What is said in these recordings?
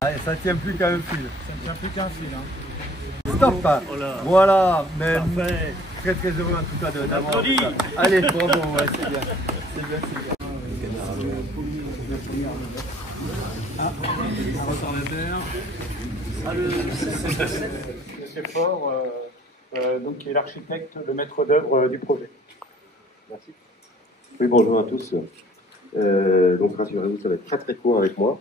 Allez, ça tient plus qu'un fil. Ça ne tient plus qu'un fil. Hein. Stop. Voilà, mais Parfait. très très heureux en tout cas d'avoir. Applaudis. Allez, bravo, ouais, c'est bien. C'est bien, c'est bien. Monsieur Faure, donc, qui est l'architecte, le maître d'œuvre du projet. Merci. Oui, bonjour à tous. Donc rassurez-vous, ça va être très très court avec moi.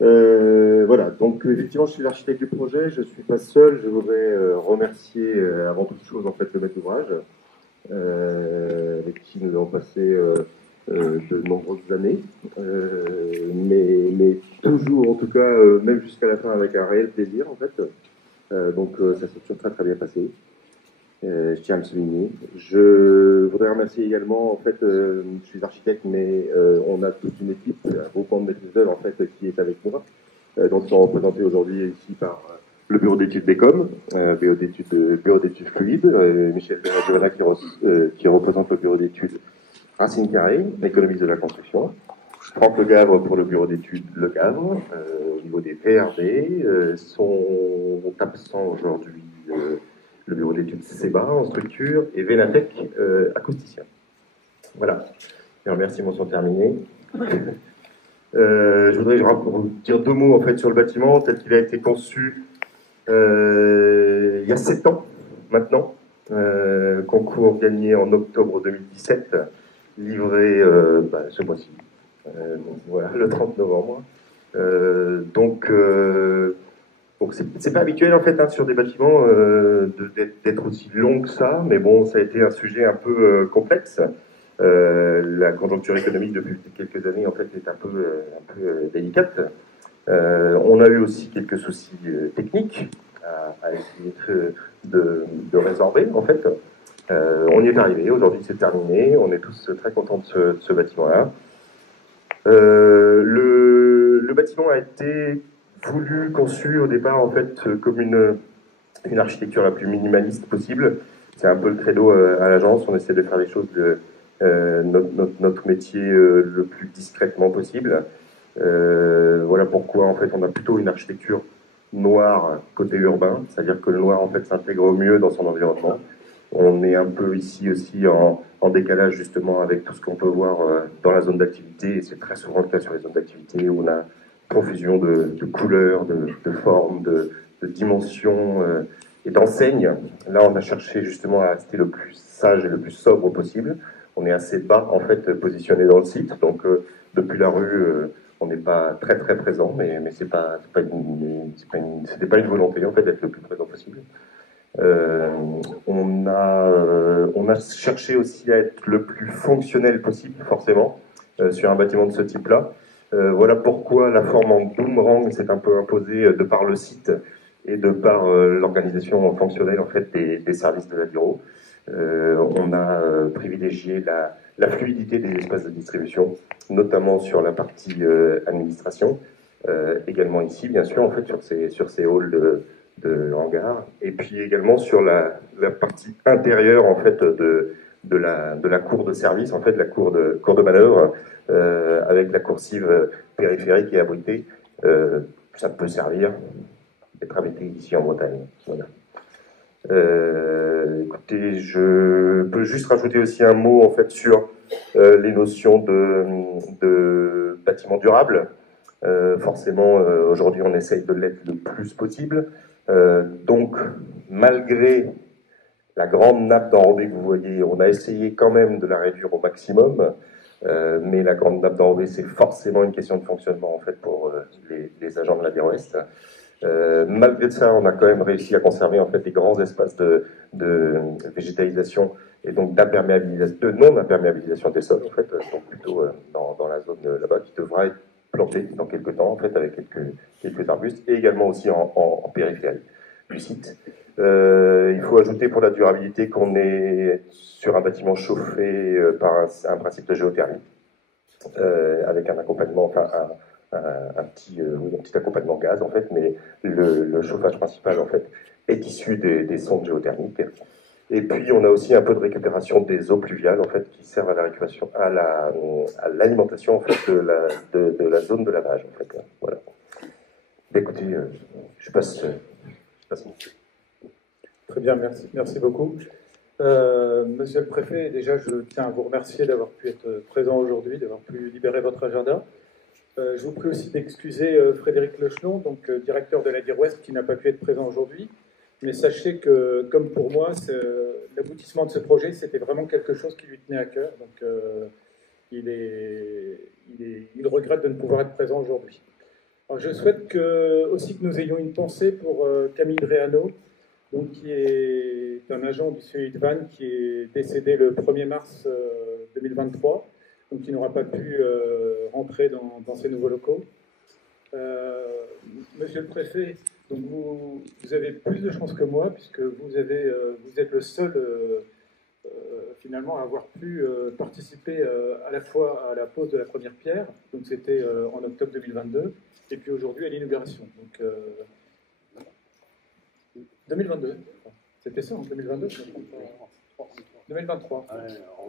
Voilà, donc effectivement, je suis l'architecte du projet. Je ne suis pas seul. Je voudrais remercier avant toute chose en fait le maître d'ouvrage, avec qui nous avons passé de nombreuses années, mais toujours, en tout cas, même jusqu'à la fin, avec un réel plaisir en fait. Donc ça s'est toujours très très bien passé. Je tiens à le souligner. Je voudrais remercier également, en fait, je suis architecte, mais on a toute une équipe, un groupement de maîtrises d'œuvre, en fait, qui est avec moi. Donc, ils sont représentés aujourd'hui ici par le bureau d'études BECOM, bureau d'études fluides, Michel Perret qui représente le bureau d'études Racine Carré, économiste de la construction, Franck Le Gavre pour le bureau d'études Le Gavre, au niveau des PRD, sont absents aujourd'hui le bureau d'études CEBA en structure et Vénatech acousticien. Voilà, les remerciements sont terminés. Je voudrais dire deux mots en fait sur le bâtiment tel qu'il a été conçu il y a 7 ans maintenant. Concours gagné en octobre 2017, livré ce mois-ci, voilà, le 30 novembre. Donc c'est pas habituel en fait sur des bâtiments d'être aussi long que ça, mais bon, ça a été un sujet un peu complexe. La conjoncture économique depuis quelques années en fait est un peu délicate. On a eu aussi quelques soucis techniques à essayer de résorber en fait. On y est arrivé, aujourd'hui c'est terminé, on est tous très contents de ce bâtiment-là. Le bâtiment a été voulu, conçu au départ en fait comme une architecture la plus minimaliste possible. C'est un peu le credo à l'agence, on essaie de faire les choses de notre métier le plus discrètement possible. Voilà pourquoi en fait on a plutôt une architecture noire côté urbain, c'est-à-dire que le noir en fait s'intègre au mieux dans son environnement. On est un peu ici aussi en décalage justement avec tout ce qu'on peut voir dans la zone d'activité, et c'est très souvent le cas sur les zones d'activité où on a profusion de couleurs, de formes, de dimensions et d'enseignes. Là, on a cherché justement à rester le plus sage et le plus sobre possible. On est assez bas en fait positionné dans le site, donc depuis la rue, on n'est pas très très présent, mais c'était pas une volonté en fait d'être le plus présent possible. On a cherché aussi à être le plus fonctionnel possible, forcément, sur un bâtiment de ce type-là. Voilà pourquoi la forme en boomerang s'est un peu imposée de par le site et de par l'organisation fonctionnelle en fait des services de la bureau. On a privilégié la fluidité des espaces de distribution, notamment sur la partie administration, également ici, bien sûr, en fait, sur ces halls de hangar, et puis également sur la partie intérieure en fait de la cour de service, en fait, la cour de manœuvre, avec la coursive périphérique et abritée. Ça peut servir d'être abrité ici en Bretagne. Voilà. Écoutez, je peux juste rajouter aussi un mot en fait sur les notions de bâtiment durable. Forcément, aujourd'hui, on essaye de l'être le plus possible. Donc, malgré la grande nappe d'enrobé que vous voyez, on a essayé quand même de la réduire au maximum. Mais la grande nappe d'enrobé, c'est forcément une question de fonctionnement en fait pour les agents de la Bureau Est. Malgré ça, on a quand même réussi à conserver en fait des grands espaces de végétalisation et donc de non-imperméabilisation des sols en fait, donc plutôt dans la zone là-bas qui devra être plantée dans quelques temps en fait avec quelques arbustes, et également aussi en périphérie du site. Il faut ajouter pour la durabilité qu'on est sur un bâtiment chauffé par un principe de géothermie, avec un accompagnement, enfin un petit accompagnement gaz en fait, mais le chauffage principal en fait est issu des sondes géothermiques. Et puis on a aussi un peu de récupération des eaux pluviales en fait qui servent à la récupération, à l'alimentation en fait de la zone de lavage en fait. Voilà. Écoutez, je passe mon tour. Très bien, merci beaucoup. Monsieur le Préfet, déjà je tiens à vous remercier d'avoir pu être présent aujourd'hui, d'avoir pu libérer votre agenda. Je vous prie aussi d'excuser Frédéric Lechelon, donc directeur de la DIR Ouest, qui n'a pas pu être présent aujourd'hui. Mais sachez que, comme pour moi, l'aboutissement de ce projet, c'était vraiment quelque chose qui lui tenait à cœur. Donc, il regrette de ne pouvoir être présent aujourd'hui. Alors, je souhaite aussi que nous ayons une pensée pour Camille Dréano, donc, qui est un agent du CEI de Vannes qui est décédé le 1er mars 2023, donc qui n'aura pas pu rentrer dans ces nouveaux locaux. Monsieur le Préfet, donc vous avez plus de chance que moi, puisque vous êtes le seul, finalement, à avoir pu participer à la fois à la pose de la première pierre, donc c'était en octobre 2022, et puis aujourd'hui à l'inauguration. Donc, 2022, c'était ça, en 2022 2023. Ah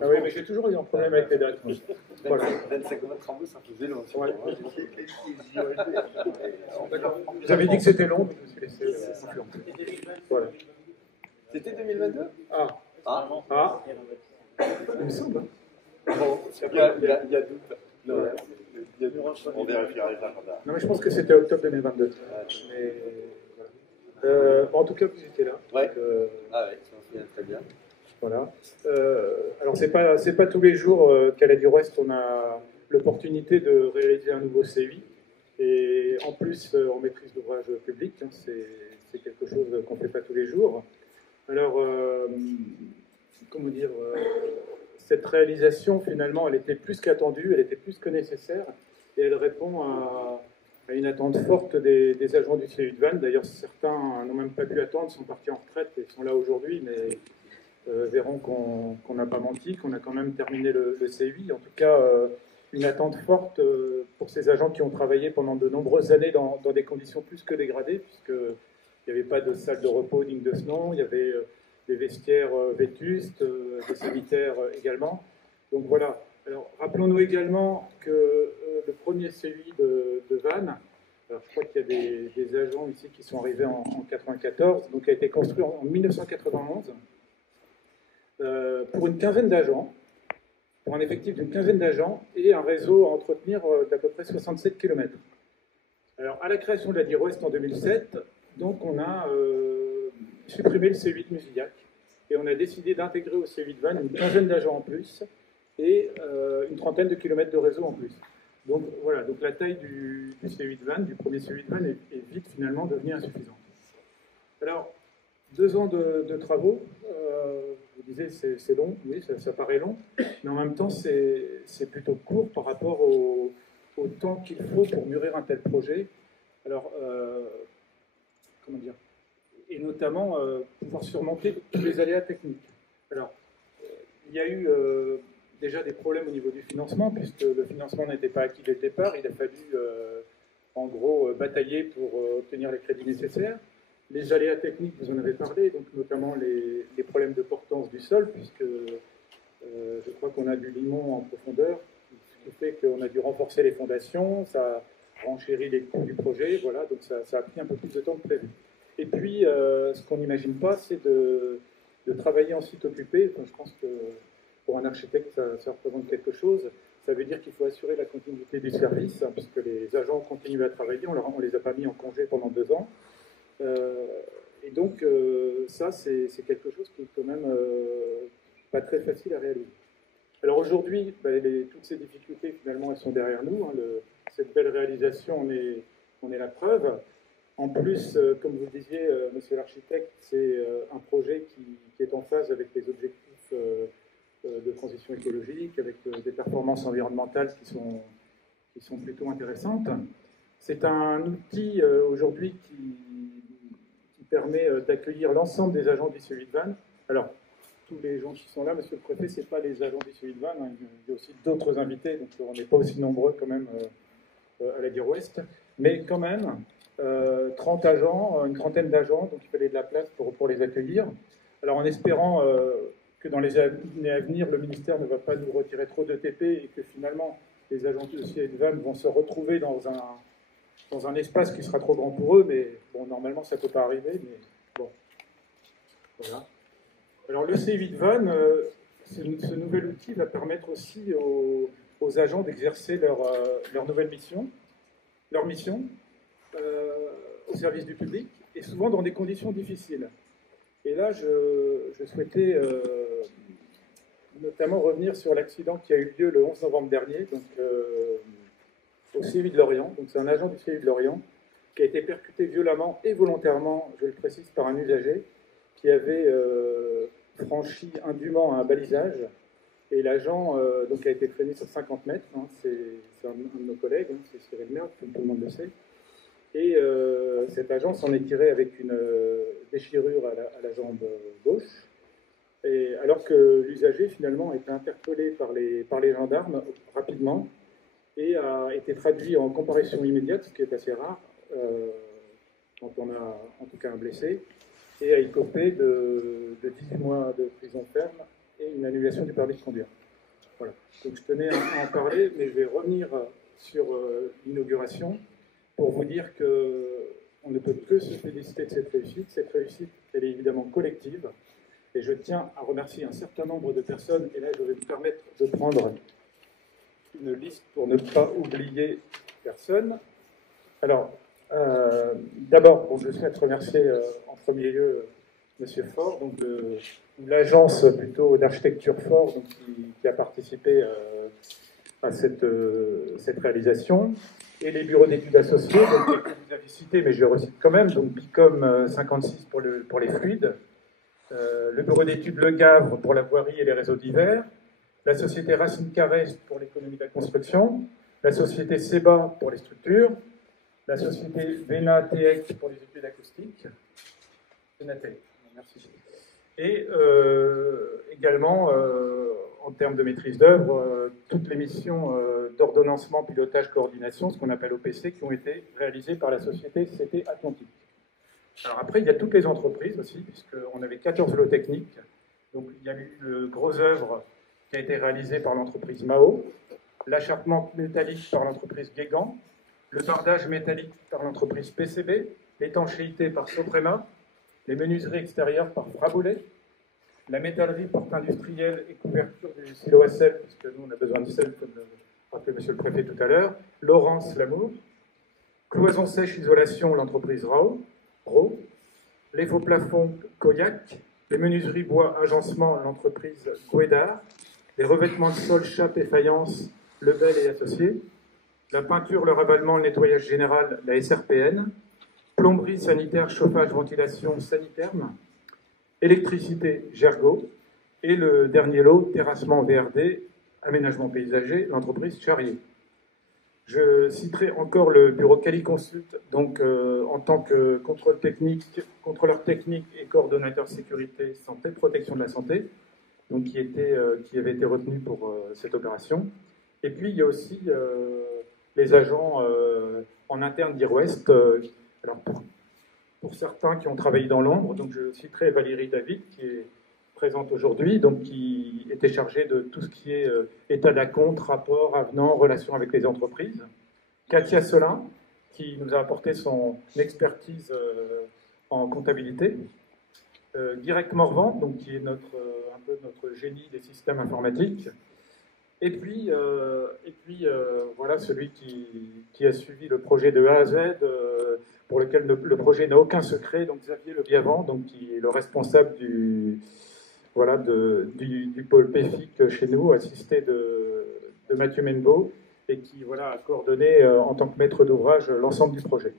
oui, mais j'ai toujours eu un problème avec les dates. Voilà. 25 mois de travaux, ça faisait long. Ouais. Vous avez dit que c'était long, mais je me suis laissé influencer. Voilà. C'était 2022? Ah. Il me semble. Bon, il y a doute. Non, on vérifiera les dates. Non, mais je pense que c'était octobre 2022. Mais, en tout cas, vous étiez là. Ouais. Donc, ah ouais, ça me souvient très bien. Voilà. Alors, c'est pas tous les jours qu'à la DIR Ouest, on a l'opportunité de réaliser un nouveau CUI. Et en plus, en maîtrise d'ouvrage public, hein, c'est quelque chose qu'on ne fait pas tous les jours. Alors, comment dire, cette réalisation, finalement, elle était plus qu'attendue, elle était plus que nécessaire, et elle répond à une attente forte des agents du CEI de Vannes. D'ailleurs, certains n'ont même pas pu attendre, sont partis en retraite et sont là aujourd'hui, mais verront qu'on n'a pas menti, qu'on a quand même terminé le CUI. En tout cas, une attente forte pour ces agents qui ont travaillé pendant de nombreuses années dans des conditions plus que dégradées, puisqu'il n'y avait pas de salle de repos digne de ce nom, il y avait des vestiaires vétustes, des sanitaires également. Donc voilà. Alors, rappelons-nous également que le premier CUI de Vannes, alors je crois qu'il y a des agents ici qui sont arrivés en 1994, donc a été construit en 1991 pour une quinzaine d'agents, pour un effectif d'une quinzaine d'agents et un réseau à entretenir d'à peu près 67 km. Alors, à la création de la DIR Ouest en 2007, donc on a supprimé le C8 Musillac et on a décidé d'intégrer au C8 Vannes une quinzaine d'agents en plus et une trentaine de kilomètres de réseau en plus. Donc voilà, donc la taille du C8 Vannes, du premier C8 Vannes est vite finalement devenue insuffisante. Alors, 2 ans de travaux, vous disiez c'est long, oui, ça paraît long, mais en même temps c'est plutôt court par rapport au temps qu'il faut pour mûrir un tel projet. Alors, comment dire, et notamment pouvoir surmonter tous les aléas techniques. Alors, il y a eu déjà des problèmes au niveau du financement, puisque le financement n'était pas acquis dès le départ. Il a fallu, en gros, batailler pour obtenir les crédits nécessaires. Les aléas techniques, vous en avez parlé, donc notamment les problèmes de portance du sol, puisque je crois qu'on a du limon en profondeur, ce qui fait qu'on a dû renforcer les fondations, ça renchérit les coûts du projet, voilà, donc ça a pris un peu plus de temps que prévu. Et puis, ce qu'on n'imagine pas, c'est de travailler en site occupé. Enfin, je pense que pour un architecte, ça représente quelque chose. Ça veut dire qu'il faut assurer la continuité du service, hein, puisque les agents continuent à travailler, on ne les a pas mis en congé pendant 2 ans. Et donc, ça, c'est quelque chose qui est quand même pas très facile à réaliser. Alors aujourd'hui, toutes ces difficultés, finalement, elles sont derrière nous. Hein. Cette belle réalisation, on est la preuve. En plus, comme vous le disiez, monsieur l'architecte, c'est un projet qui est en phase avec les objectifs de transition écologique, avec des performances environnementales qui sont plutôt intéressantes. C'est un outil aujourd'hui qui permet d'accueillir l'ensemble des agents du CEI de Vannes. Alors, tous les gens qui sont là, monsieur le préfet, ce n'est pas les agents du CEI de Vannes, hein. Il y a aussi d'autres invités, donc on n'est pas aussi nombreux quand même à la DIR Ouest, mais quand même, 30 agents, une trentaine d'agents, donc il fallait de la place pour les accueillir. Alors en espérant que dans les années à venir, le ministère ne va pas nous retirer trop de TP et que finalement les agents de CIEDVAN vont se retrouver dans un espace qui sera trop grand pour eux, mais bon, normalement ça ne peut pas arriver, mais bon. Voilà. Alors le CI8VAN, ce nouvel outil va permettre aussi aux agents d'exercer leur nouvelle mission, leur mission au service du public, et souvent dans des conditions difficiles. Et là, je souhaitais notamment revenir sur l'accident qui a eu lieu le 11 novembre dernier, donc, au CI de Lorient. Donc c'est un agent du CI de Lorient qui a été percuté violemment et volontairement, je le précise, par un usager qui avait franchi indûment un balisage. Et l'agent donc a été traîné sur 50 mètres. Hein, c'est un de nos collègues, hein, c'est Cyril Merde, comme tout le monde le sait. Et cet agent s'en est tiré avec une déchirure à la jambe gauche. Et alors que l'usager, finalement, a été interpellé par les gendarmes rapidement et a été traduit en comparution immédiate, ce qui est assez rare, quand on a en tout cas un blessé, et a écopé de 18 mois de prison ferme et une annulation du permis de conduire. Voilà. Donc je tenais à en parler, mais je vais revenir sur l'inauguration pour vous dire qu'on ne peut que se féliciter de cette réussite. Cette réussite, elle est évidemment collective. Et je tiens à remercier un certain nombre de personnes. Et là, je vais me permettre de prendre une liste pour ne pas oublier personne. Alors, d'abord, bon, je souhaite remercier en premier lieu M. Faure, donc de l'agence plutôt d'architecture Faure, donc, qui a participé à cette réalisation, et les bureaux d'études associés, donc, que vous avez cités, mais je les recite quand même, donc BICOM 56 pour les fluides, le bureau d'études Le Gavre pour la voirie et les réseaux divers, la société Racine Carrez pour l'économie de la construction, la société SEBA pour les structures, la société Vena TEC pour les études acoustiques, merci. Et également, en termes de maîtrise d'œuvre, toutes les missions d'ordonnancement, pilotage, coordination, ce qu'on appelle OPC, qui ont été réalisées par la société CT Atlantique. Alors après, il y a toutes les entreprises aussi, puisqu'on avait 14 lots techniques. Donc il y a eu le gros œuvre qui a été réalisé par l'entreprise Mao, l'acharpement métallique par l'entreprise Guégan, le bardage métallique par l'entreprise PCB, l'étanchéité par Soprema, les menuiseries extérieures par Fraboulet, la métallerie porte industrielle et couverture du silo à sel, puisque nous on a besoin de sel, comme l'a rappelé monsieur le préfet tout à l'heure, Laurence Lamour, cloison sèche isolation, l'entreprise Rao, les faux plafonds Koyak, les menuiseries bois agencement, l'entreprise Guédard, les revêtements de sol, chape et faïence, Lebel et Associés, la peinture, le ravalement, le nettoyage général, la SRPN, plomberie, sanitaire, chauffage, ventilation, Saniterme, électricité, Gergo, et le dernier lot, terrassement VRD, aménagement paysager, l'entreprise Charrier. Je citerai encore le bureau Caliconsult, donc en tant que contrôleur technique et coordonnateur sécurité, santé, protection de la santé, donc qui avait été retenu pour cette opération. Et puis il y a aussi les agents en interne d'Ir West, alors pour certains qui ont travaillé dans l'ombre, donc je citerai Valérie David, qui est présente aujourd'hui, donc qui était chargée de tout ce qui est état d'acompte, rapport, avenant, relation avec les entreprises. Katia Solin, qui nous a apporté son expertise en comptabilité. Guirec Morvan, donc qui est un peu notre génie des systèmes informatiques. Et puis voilà, celui qui a suivi le projet de A à Z, pour lequel le projet n'a aucun secret, donc Xavier Le Biavant, donc qui est le responsable du pôle PEFIC chez nous, assisté de Mathieu Menbo, et qui a coordonné en tant que maître d'ouvrage l'ensemble du projet.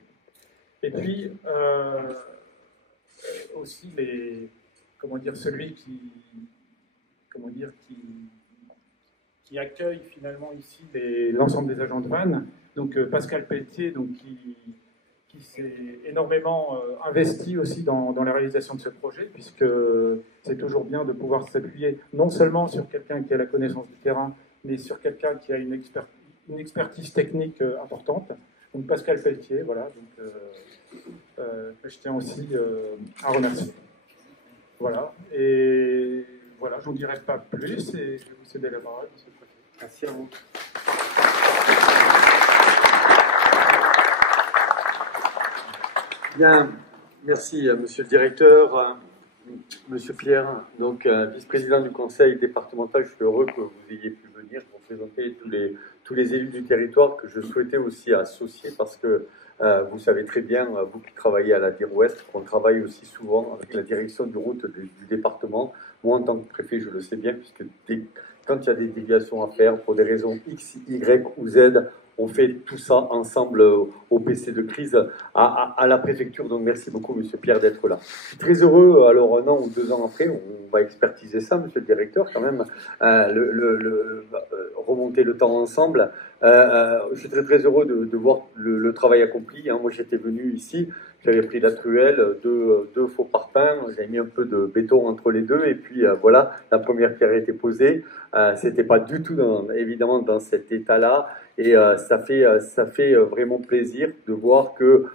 Et puis aussi celui qui accueille finalement ici l'ensemble des agents de vannes, donc Pascal Pelletier, donc qui s'est énormément investi aussi dans la réalisation de ce projet, puisque c'est toujours bien de pouvoir s'appuyer non seulement sur quelqu'un qui a la connaissance du terrain, mais sur quelqu'un qui a une expertise technique importante. Donc Pascal Pelletier, voilà, que je tiens aussi à remercier. Voilà, et voilà, je ne vous dirai pas plus, et je vais vous céder la parole, monsieur le préfet. Merci à vous. Bien, merci monsieur le directeur, monsieur Pierre, donc vice-président du conseil départemental. Je suis heureux que vous ayez pu venir représenter tous les élus du territoire que je souhaitais aussi associer parce que vous savez très bien, vous qui travaillez à la DIR Ouest, qu'on travaille aussi souvent avec la direction du route du département. Moi, en tant que préfet, je le sais bien, puisque quand il y a des déviations à faire pour des raisons X, Y ou Z, on fait tout ça ensemble au PC de crise à la préfecture. Donc merci beaucoup, monsieur Pierre, d'être là. Je suis très heureux, alors 1 an ou 2 ans après, on va expertiser ça, monsieur le directeur, quand même, remonter le temps ensemble. Je suis très heureux de voir le travail accompli. Moi, j'étais venu ici, j'avais pris la truelle, deux faux parpaings, j'avais mis un peu de béton entre les deux, et puis voilà, la première pierre a été posée. C'était pas du tout, évidemment, dans cet état-là, et ça fait vraiment plaisir de voir que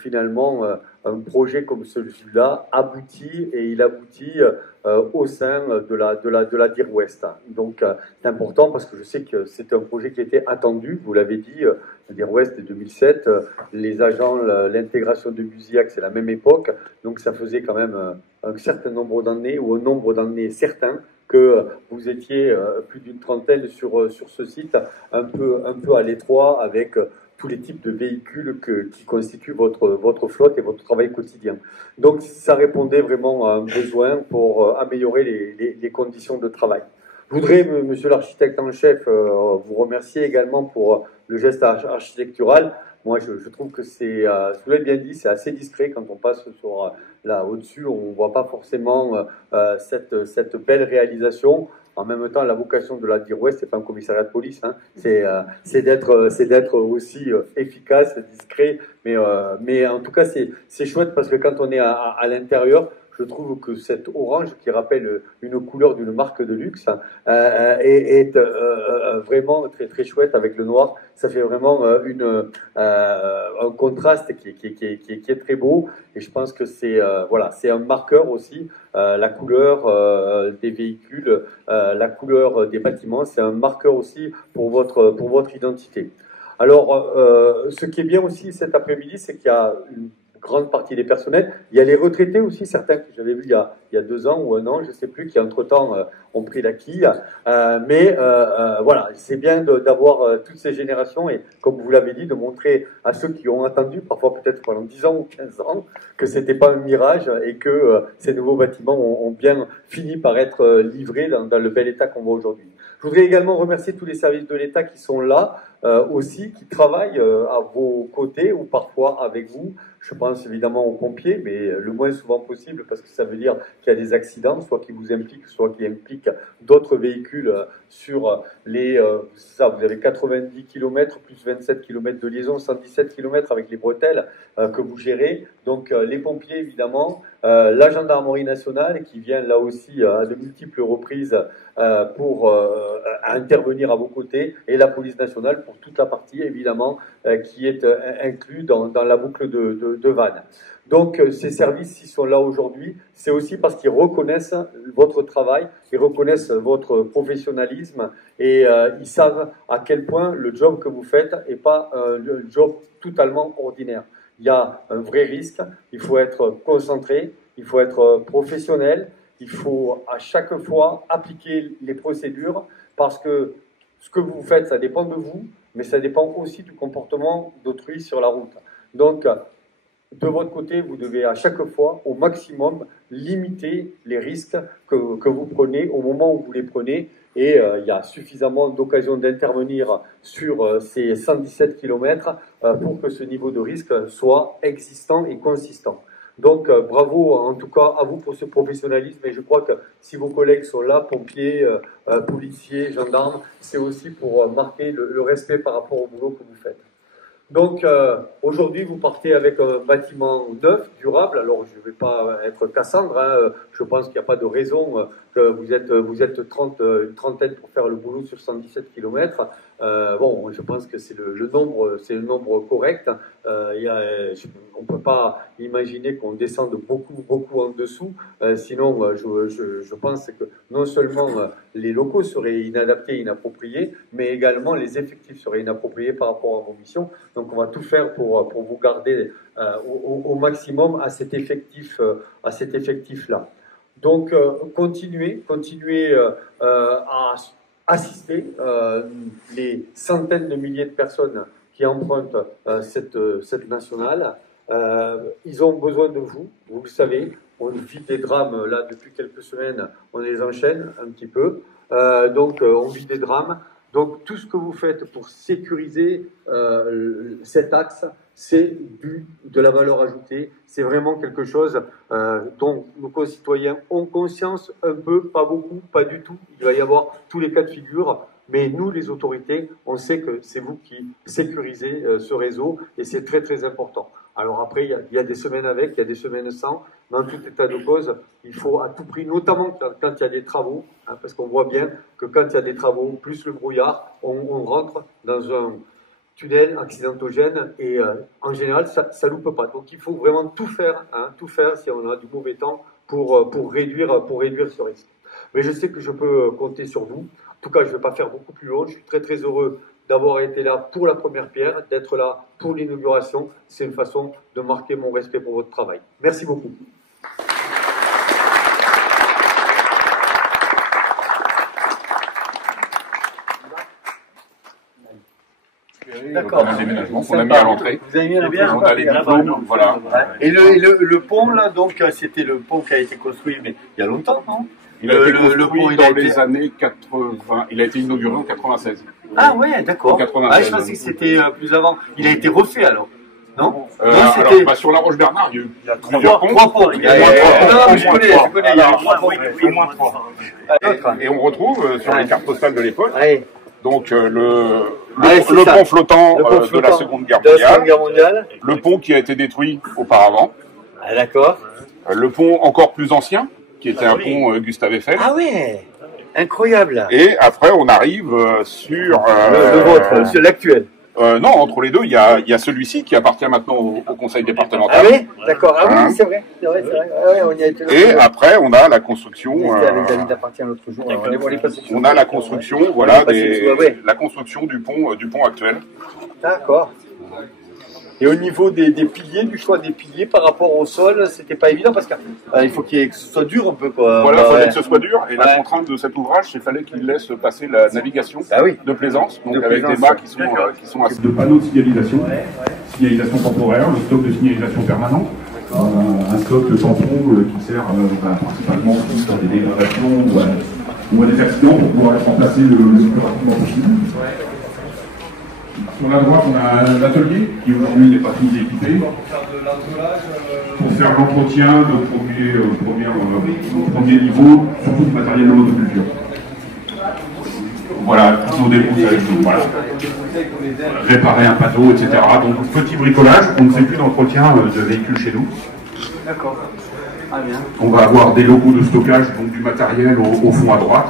finalement, un projet comme celui-là aboutit, et il aboutit au sein de la DIR Ouest. Donc, c'est important parce que je sais que c'est un projet qui était attendu, vous l'avez dit, la DIR Ouest de 2007, les agents, l'intégration de Busillac, c'est la même époque, donc ça faisait quand même un certain nombre d'années, ou un nombre d'années certain, que vous étiez plus d'une trentaine sur ce site, un peu à l'étroit, avec tous les types de véhicules qui constituent votre flotte et votre travail quotidien. Donc ça répondait vraiment à un besoin pour améliorer les conditions de travail. Je voudrais, monsieur l'architecte en chef, vous remercier également pour le geste architectural. Moi, je trouve que c'est, vous l'avez bien dit, c'est assez discret quand on passe sur là au-dessus, on ne voit pas forcément cette belle réalisation. En même temps, la vocation de la DIR Ouest, c'est pas un commissariat de police, hein. C'est d'être aussi efficace, discret, mais en tout cas, c'est chouette parce que quand on est à l'intérieur, je trouve que cet orange qui rappelle une couleur d'une marque de luxe est vraiment très très chouette avec le noir. Ça fait vraiment un contraste qui est très beau, et je pense que c'est voilà, c'est un marqueur aussi. La couleur des véhicules, la couleur des bâtiments, c'est un marqueur aussi pour votre identité. Alors, ce qui est bien aussi cet après-midi, c'est qu'il y a une grande partie des personnels. Il y a les retraités aussi, certains que j'avais vus il y a 2 ans ou 1 an, je ne sais plus, qui entre-temps ont pris la quille. Mais voilà, c'est bien d'avoir toutes ces générations et, comme vous l'avez dit, de montrer à ceux qui ont attendu, parfois peut-être pendant 10 ans ou 15 ans, que ce n'était pas un mirage et que ces nouveaux bâtiments ont bien fini par être livrés dans le bel état qu'on voit aujourd'hui. Je voudrais également remercier tous les services de l'État qui sont là aussi, qui travaillent à vos côtés ou parfois avec vous. Je pense évidemment aux pompiers, mais le moins souvent possible, parce que ça veut dire qu'il y a des accidents, soit qui vous impliquent, soit qui impliquent d'autres véhicules sur les... ça, vous avez 90 km plus 27 km de liaison, 117 km avec les bretelles que vous gérez. Donc les pompiers, évidemment, la gendarmerie nationale qui vient là aussi à de multiples reprises pour intervenir à vos côtés, et la police nationale pour toute la partie, évidemment, qui est inclus dans la boucle de Vannes. Donc ces services, s'ils sont là aujourd'hui, c'est aussi parce qu'ils reconnaissent votre travail, ils reconnaissent votre professionnalisme, et ils savent à quel point le job que vous faites n'est pas un job totalement ordinaire. Il y a un vrai risque, il faut être concentré, il faut être professionnel, il faut à chaque fois appliquer les procédures, parce que ce que vous faites, ça dépend de vous, mais ça dépend aussi du comportement d'autrui sur la route. Donc, de votre côté, vous devez à chaque fois, au maximum, limiter les risques que vous prenez au moment où vous les prenez. Et il y a suffisamment d'occasions d'intervenir sur ces 117 km pour que ce niveau de risque soit existant et consistant. Donc, bravo en tout cas à vous pour ce professionnalisme, et je crois que si vos collègues sont là, pompiers, policiers, gendarmes, c'est aussi pour marquer le respect par rapport au boulot que vous faites. Donc aujourd'hui, vous partez avec un bâtiment neuf, durable. Alors je ne vais pas être Cassandre, hein. Je pense qu'il n'y a pas de raison que vous êtes une trentaine pour faire le boulot sur 117 km. Bon, je pense que c'est le nombre correct. On ne peut pas imaginer qu'on descende beaucoup en dessous. Sinon, je pense que non seulement les locaux seraient inadaptés, inappropriés, mais également les effectifs seraient inappropriés par rapport à vos missions. Donc, on va tout faire pour vous garder au maximum à cet effectif-là. Donc, continuez à assister les centaines de milliers de personnes qui empruntent cette nationale. Ils ont besoin de vous, vous le savez. On vit des drames là depuis quelques semaines, on les enchaîne un petit peu. Donc on vit des drames. Donc tout ce que vous faites pour sécuriser cet axe, c'est de la valeur ajoutée. C'est vraiment quelque chose dont nos concitoyens ont conscience un peu, pas beaucoup, pas du tout. Il va y avoir tous les cas de figure. Mais nous, les autorités, on sait que c'est vous qui sécurisez ce réseau et c'est très très important. Alors après, il y a des semaines avec, il y a des semaines sans. Mais en tout état de cause, il faut à tout prix, notamment quand il y a des travaux, hein, parce qu'on voit bien que quand il y a des travaux, plus le brouillard, on rentre dans un tunnel accidentogène et en général, ça loupe pas. Donc il faut vraiment tout faire si on a du mauvais temps pour réduire ce risque. Mais je sais que je peux compter sur vous. En tout cas, je ne vais pas faire beaucoup plus long. Je suis très très heureux d'avoir été là pour la première pierre, d'être là pour l'inauguration. C'est une façon de marquer mon respect pour votre travail. Merci beaucoup. D'accord. Un déménagement qu'on a mis à l'entrée. Vous avez mis à l'entrée. On a les diplômes, voilà. Et le pont là, donc c'était le pont qui a été construit, mais il y a longtemps, non? Il a été construit dans les années 80. Il a été inauguré en 96. Ah ouais, d'accord. Ah, je pensais que c'était plus avant. Il a été refait alors. Non, alors, sur la Roche-Bernard, il y a plusieurs ponts. Trois ponts. Il y a je connais. Il y a au moins trois. Et on retrouve sur les cartes postales de l'époque, donc le pont flottant de la Seconde Guerre mondiale, le pont qui a été détruit auparavant, d'accord. Le pont encore plus ancien, qui était un pont Gustave Eiffel. Ah ouais, incroyable. Et après, on arrive sur le vôtre, sur l'actuel. Non, entre les deux, il y a celui-ci qui appartient maintenant au conseil départemental. Ah oui, d'accord. Ah oui, c'est vrai. Ah ouais, on y a été. Et après, on a la construction. On a la construction, voilà, la construction du pont actuel. D'accord. Et au niveau des piliers, du choix des piliers par rapport au sol, c'était pas évident parce qu'il faut que ce soit dur un peu, quoi. Voilà, il fallait que ce soit dur. Et la contrainte de cet ouvrage, c'est qu'il fallait qu'il laisse passer la navigation de plaisance, donc avec des mâts qui sont assez. De panneaux de signalisation, signalisation temporaire, le stock de signalisation permanent, un stock de tampons qui sert principalement sur des dégradations ou à des accidents pour pouvoir être remplacé le plus rapidement possible. Sur la droite, on a l'atelier qui aujourd'hui n'est pas tout équipé. Pour faire l'entretien au premier niveau, surtout du matériel de motoculture. Voilà, tous nos déboussages, voilà. Réparer un panneau, etc. Donc petit bricolage, on ne fait plus d'entretien de véhicules chez nous. D'accord. Ah bien. On va avoir des locaux de stockage, donc du matériel au fond à droite.